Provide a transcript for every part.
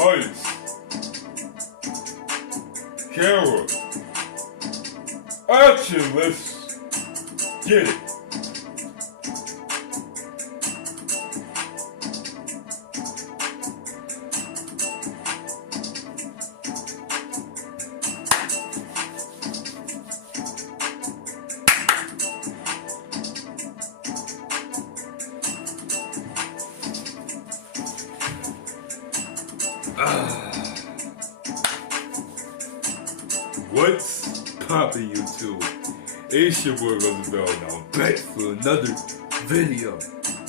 lights, camera, action, let's get it. What's poppin', YouTube? It's your boy Roosevelt, and I'm back for another video.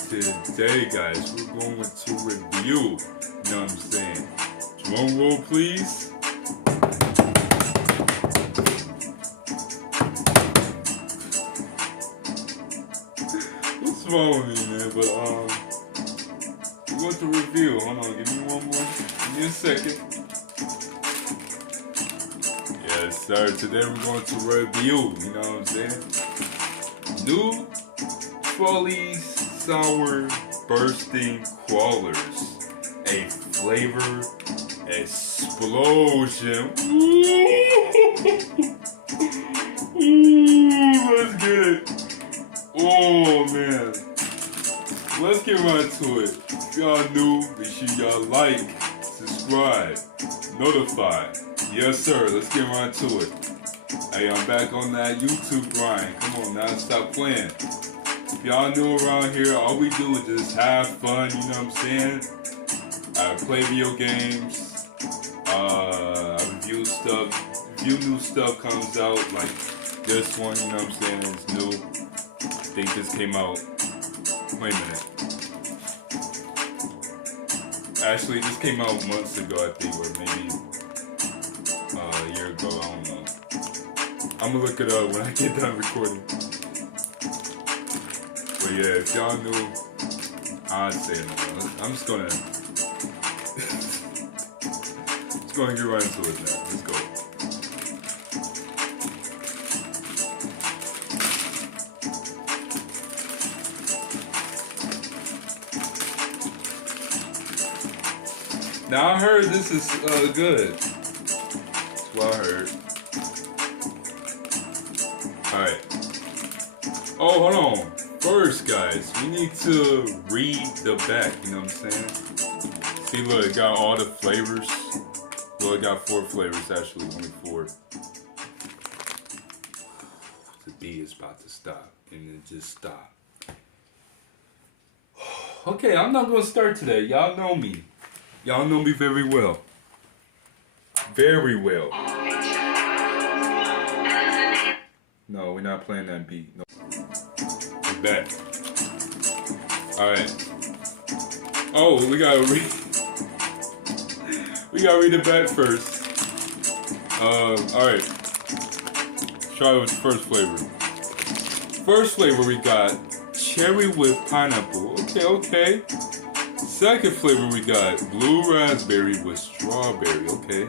Today, guys, we're going to review, you know what I'm saying? Drum roll, please. What's wrong with me, man? But, we're going to review. Hold on, give me one more. Give me a second. Yes, sir. Today we're going to review, you know what I'm saying? New Trolli Sour Bursting Crawlers. A flavor explosion. Let's get it. Oh, man. Let's get right to it. If y'all new, make sure y'all like, subscribe, notify. Yes, sir. Let's get right to it. Hey, I'm back on that YouTube grind. Come on now, stop playing. If y'all new around here, all we do is just have fun, you know what I'm saying? I play video games. I review stuff. Review new stuff comes out, like this one, you know what I'm saying? It's new. I think this came out. Wait a minute. Actually, this came out months ago, I think, or maybe a year ago, I don't know. I'm gonna look it up when I get done recording. But yeah, if y'all knew, I'd say it. I'm just gonna get right into it now. Let's go. Now I heard this is good. Well, I heard. Alright. Oh, hold on. First, guys, we need to read the back, you know what I'm saying? See, look, it got all the flavors. Well, it got 4 flavors, actually, only 4. The bee is about to stop, and it just stopped. Okay, I'm not going to start today. Y'all know me. Y'all know me very well. Very well. No, we're not playing that beat. No. We're back. Alright. Oh, we gotta read the back first. Alright. Try with the first flavor. First flavor we got cherry with pineapple. Okay. Second flavor we got blue raspberry with strawberry. Okay.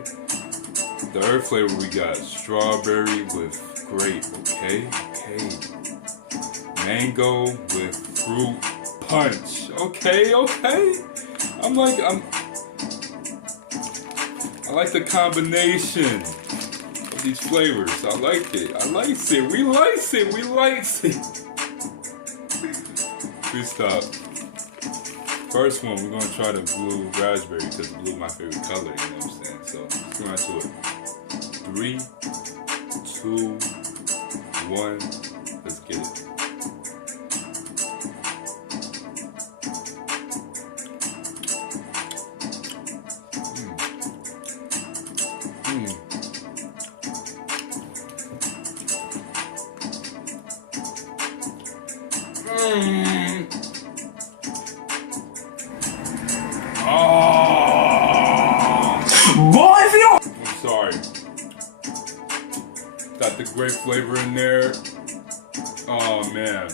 Third flavor we got strawberry with grape. Okay. Mango with fruit punch. Okay. I like the combination of these flavors. I like it. We likes it. We stop. First one, we're gonna try the blue raspberry because blue is my favorite color, you know what I'm saying? So let's go right to it. 3, 2, 1, let's get it. Boy, if you don't... I'm sorry. Got the grape flavor in there. Oh, man.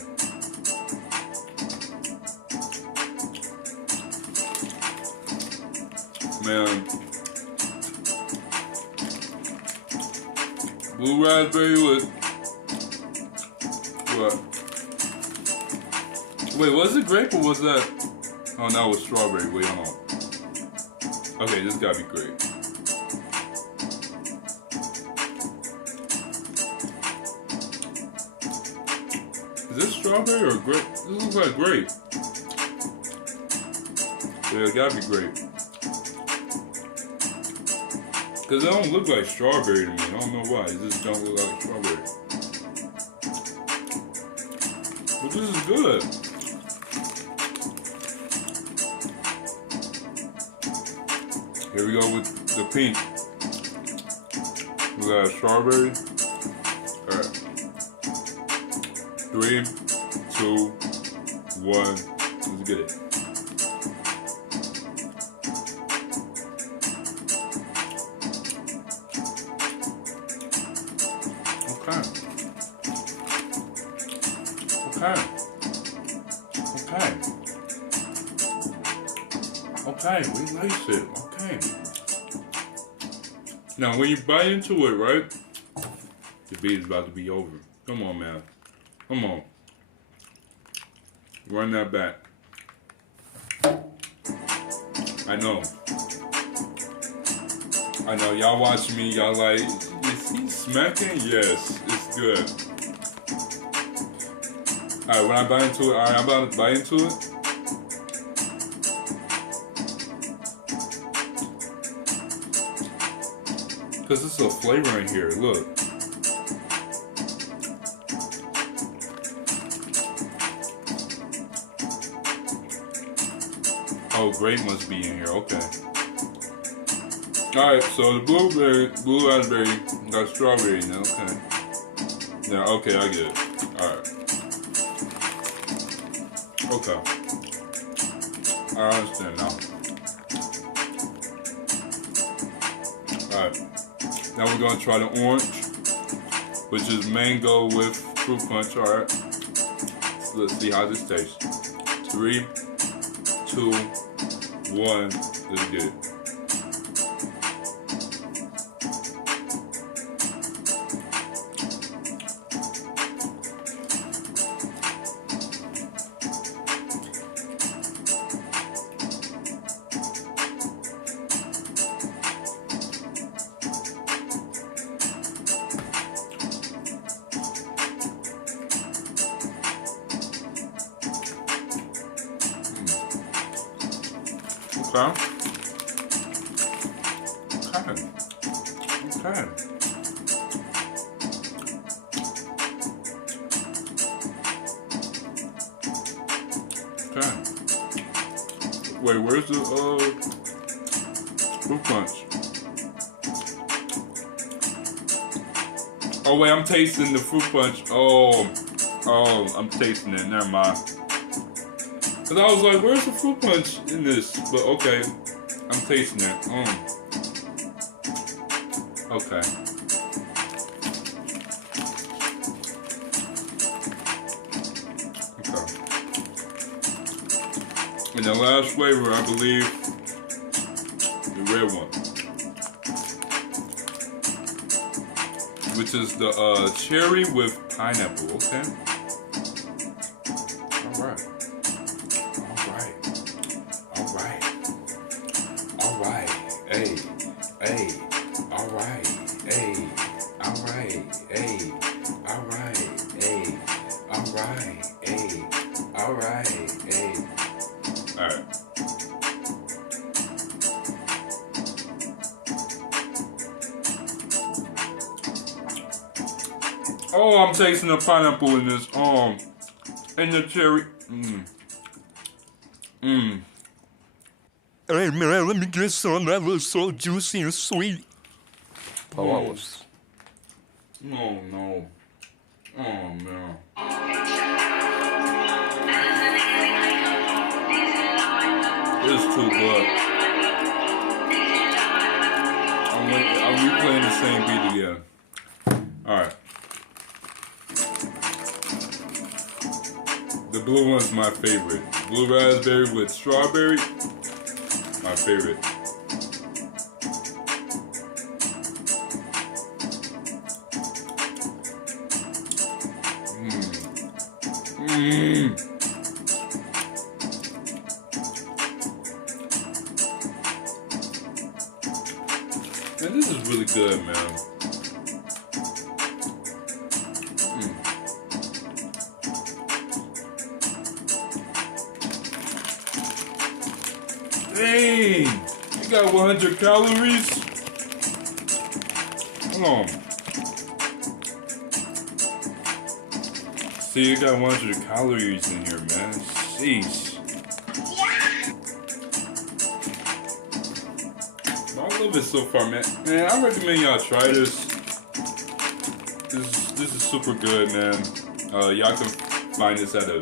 Blue raspberry with... What? Wait, was it grape or was that... Oh, no, it was strawberry. Wait, hold on. Okay, this gotta be great. Is this strawberry or grape? This looks like grape. Yeah, it gotta be grape. Cause it don't look like strawberry to me. I don't know why. It just don't look like strawberry. But this is good. Here we go with the pink. We got strawberry. Alright. 3, 2, 1. Let's get it. Okay. Okay, we like it. Okay. Now, when you bite into it, right? The beat is about to be over. Come on, man. Come on. Run that back. I know. Y'all watching me. Y'all like, is he smacking? Yes, it's good. Alright, when I bite into it, alright, I'm about to bite into it. Because there's a flavor in here, look. Oh, grape must be in here, okay. Alright, so the blue raspberry, got strawberry now, okay. Yeah, okay, I get it. Alright. Okay. I understand now. Alright. Now we're gonna try the orange, which is mango with fruit punch, alright. So let's see how this tastes. 3, 2, 1, let's get it. Okay. Wait, where's the fruit punch? Oh wait, I'm tasting the fruit punch. Oh, I'm tasting it. Never mind. Cause I was like, where's the fruit punch in this? But okay, I'm tasting it. Okay. And the last flavor, I believe, the red one, which is the cherry with pineapple. Okay. All right. Hey. All right. Hey. All right. Hey. All right. Hey. All right. Hey. All right. Hey. All right. Oh, I'm tasting the pineapple in this. And the cherry. Hey man, let me get some that was so juicy and sweet. Pause. Oh no. Oh man. It's too good. I'm replaying the same beat again. Alright. The blue one's my favorite. Blue raspberry with strawberry. My favorite. And this is really good, man. Dang! You got 100 calories? Hold on. See, you got 100 calories in here, man. Sheesh. I love it so far, man. Man, I recommend y'all try this. This is super good, man. Y'all can find this at a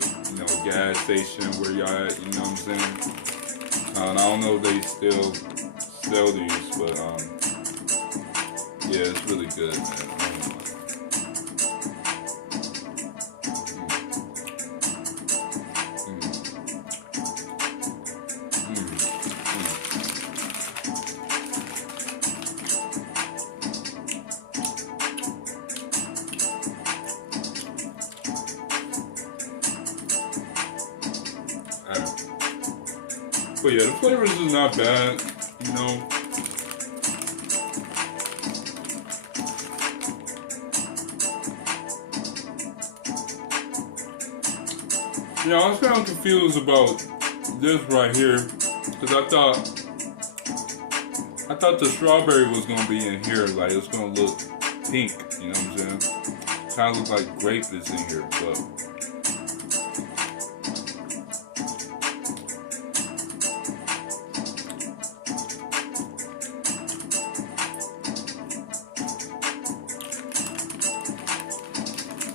gas station where y'all at. You know what I'm saying? I don't know if they still sell these, but yeah, it's really good, man. But yeah, the flavors is not bad, you know. Yeah, I was kind of confused about this right here, because I thought the strawberry was gonna be in here, like it's gonna look pink, you know what I'm saying? Kind of look like grape is in here, but.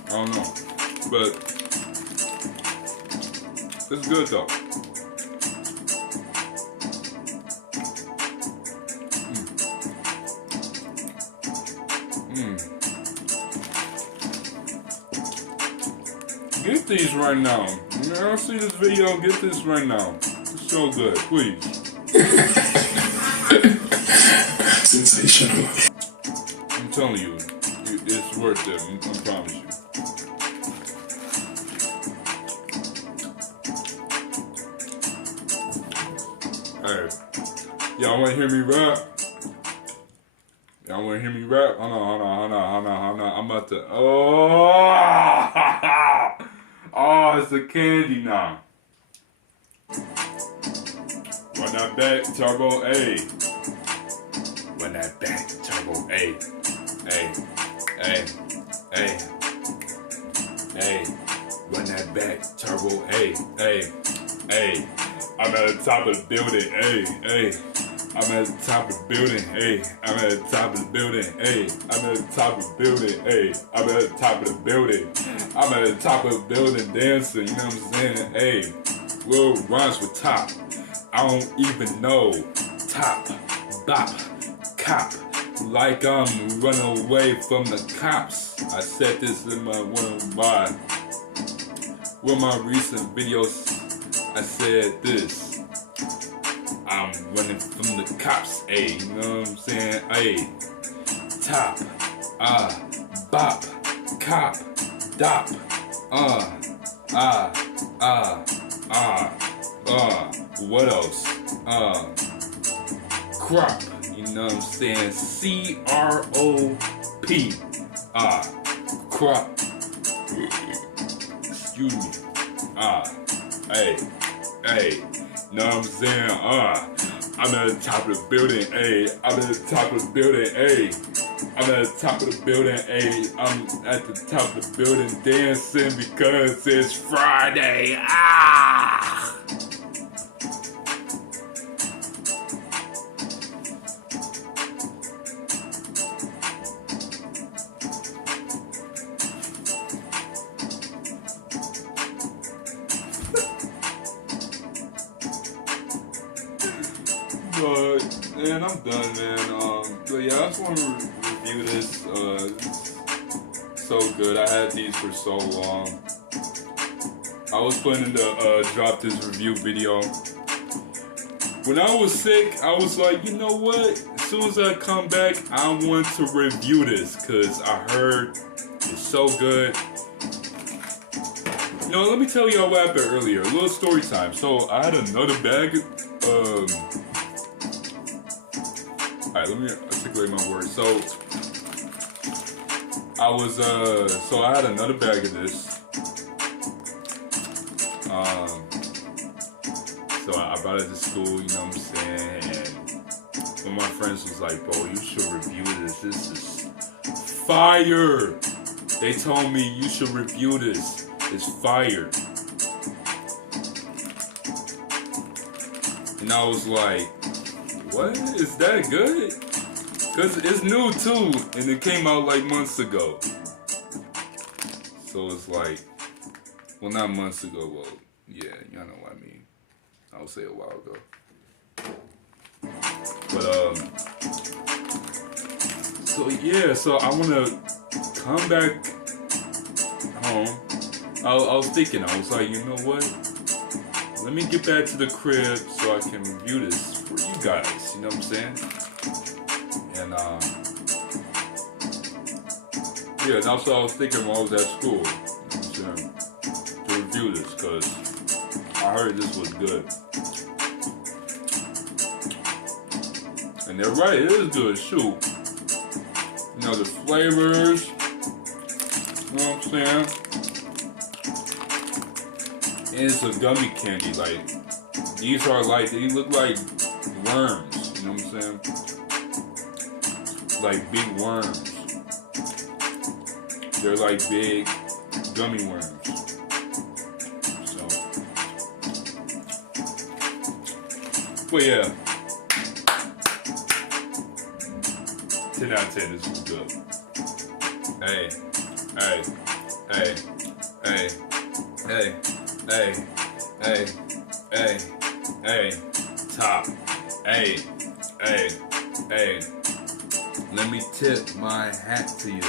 I don't know, but it's good though. Get these right now. You don't see this video, get this right now. It's so good, please. Sensational. I'm telling you, it's worth it, I promise you. Alright. Y'all wanna hear me rap? Y'all wanna hear me rap? Hold on. I'm about to. Oh, it's a candy now. Run that back, turbo A. Run that back, turbo A. Run that back, turbo A. I'm at the top of the building, I'm at the top of the building, I'm at the top of the building, I'm at the top of the building, I'm at the top of the building, I'm at the top of the building dancing, you know what I'm saying, Will rhymes with top, I don't even know, top, bop, cop, like I'm running away from the cops. I said this in one of my recent videos. I said this. I'm running from the cops, you know what I'm saying, top, bop, cop, dop, what else? Crop, you know what I'm saying, C-R-O-P, crop, excuse me, know what I'm saying, I'm at the top of the building, I'm at the top of the building, I'm at the top of the building, I'm at the top of the building dancing because it's Friday, Man, I'm done, man. But yeah, I just want to review this. It's so good. I had these for so long. I was planning to drop this review video. When I was sick, I was like, you know what? As soon as I come back, I want to review this because I heard it's so good. You know, let me tell y'all what happened earlier. A little story time. So I had another bag. Alright, let me articulate my words. So I was so I had another bag of this. So I brought it to school, you know what I'm saying? And one of my friends was like, bro, you should review this. This is fire. They told me you should review this. It's fire. And I was like, what? Is that good? Because it's new too, and it came out like months ago. So it's like, well, not months ago, well, yeah, y'all know what I mean. I would say a while ago. But, so yeah, so I want to come back home. I was thinking, I was like, you know what? Let me get back to the crib so I can review this for you guys, you know what I'm saying? And, yeah, that's what I was thinking when I was at school, you know what I'm saying? To review this, because I heard this was good. And they're right, it is good, shoot. You know, the flavors, you know what I'm saying? And it's a gummy candy, like, these are like, they look like worms, you know what I'm saying? Like big worms. They're like big gummy worms. So, but yeah. 10 out of 10, this is good. Hey, hey, hey, hey, hey, hey, hey, hey, hey, top, hey, hey, hey. Let me tip my hat to you.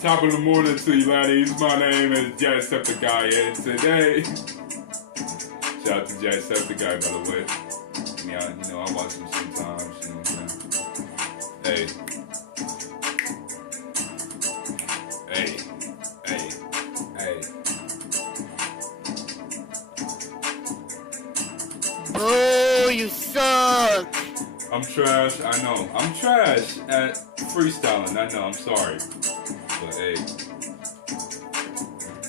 Top of the morning to you, ladies. My name is Jacksepticeye, and today, shout out to Jacksepticeye, by the way. I mean, you know, I watch him sometimes, you know what I'm saying? Hey. Hey. Hey. Hey. Oh, you suck! I'm trash, I know. I'm trash at freestyling, I know, I'm sorry. But hey.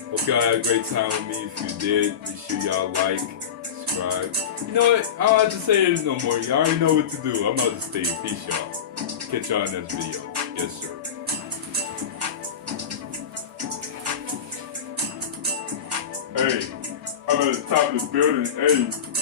Hope y'all had a great time with me. If you did, make sure y'all like, subscribe. You know what? I don't have to say it no more. You already know what to do. I'm about to stay. Peace, y'all. Catch y'all in the next video. Yes, sir. Hey, I'm at the top of the building. Hey.